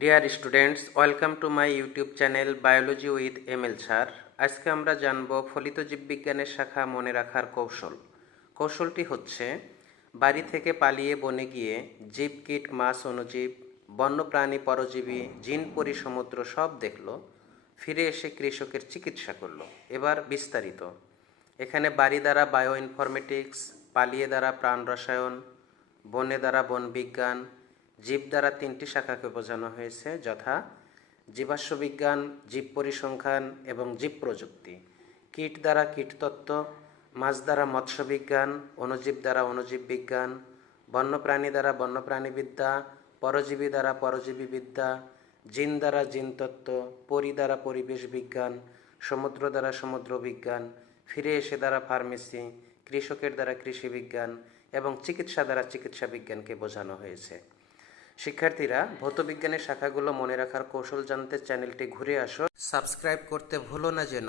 Dear students welcome to my YouTube channel biology with M L sir আজকে আমরা জানব ফলিত জীববিজ্ঞানের শাখা মনে রাখার কৌশল। কৌশলটি হচ্ছে, বাড়ি থেকে পালিয়ে বনে গিয়ে জীব কীট মাছ অণুজীব, বন্যপ্রাণী, পরজীবী, জিন, পরি, সমুদ্র সব দেখল, ফিরে এসে কৃষকের চিকিৎসা করল। এবার বিস্তারিত। এখানে বাড়ি দ্বারা বায়ো ইনফরমেটিক্স পালিয়ে দ্বারা প্রাণ রসায়ন বনে দ্বারা বন বিজ্ঞান জীব দ্বারা তিনটি শাখাকে বোঝানো হয়েছে, যথা জীবাশ্ম বিজ্ঞান, জীব পরিসংখ্যান এবং জীব প্রযুক্তি। কীট দ্বারা কীটতত্ত্ব মাছ দ্বারা মৎস্য বিজ্ঞান, অণুজীব দ্বারা অণুজীব বিজ্ঞান, বন্যপ্রাণী দ্বারা বন্যপ্রাণীবিদ্যা পরজীবী দ্বারা পরজীবী বিদ্যা, জিন দ্বারা জিনতত্ত্ব পরি দ্বারা পরিবেশ বিজ্ঞান, সমুদ্র দ্বারা সমুদ্র বিজ্ঞান, ফিরে এসে দ্বারা ফার্মেসি, কৃষকের দ্বারা কৃষি বিজ্ঞান এবং চিকিৎসা দ্বারা চিকিৎসা বিজ্ঞানকে বোঝানো হয়েছে। শিক্ষার্থীরা, ভৌতবিজ্ঞানের শাখাগুলো মনে রাখার কৌশল জানতে চ্যানেলটি ঘুরে আসো। সাবস্ক্রাইব করতে ভুলো না যেন।